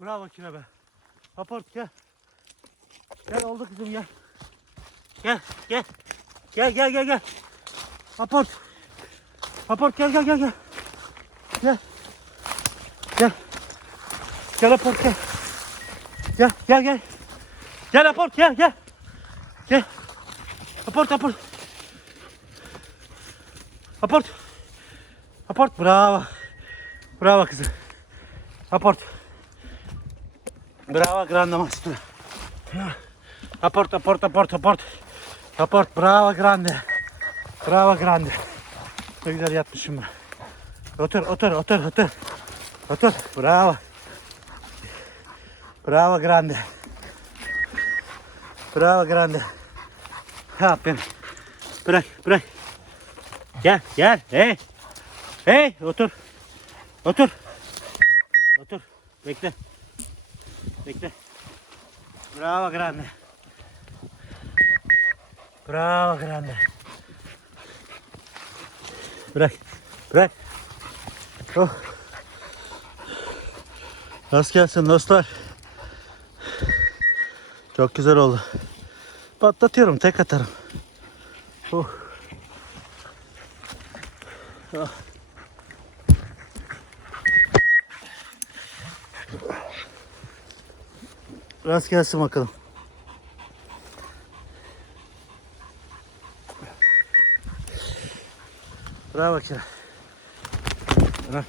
Bravo Kire be. Aport gel. Gel oldu kızım gel. Gel gel. Gel gel gel gel. Aport. Aport gel gel gel gel. Gel. Gel. Gel aport gel. Gel gel gel. Gel aport gel gel. Gel. Aport aport. Aport. Aport bravo. Bravo kızım. Aport. Bravo grande maestro. Aport aport aport aport. Aport bravo grande. Bravo grande. Ne güzel yatmışım ben. Otur otur otur otur. Otur. Bravo. Bravo grande. Bravo grande. Aferin. Bırak bırak. Gel gel. Hey. Hey otur. Otur. Otur. Bekle. Bekle. Bravo grande. Bravo grande. Bırak. Bırak. Oh. Rast gelsin dostlar. Çok güzel oldu. Patlatıyorum tek atarım. Oh. Ah. Rast gelsin bakalım. Bravo Kira. Bravo.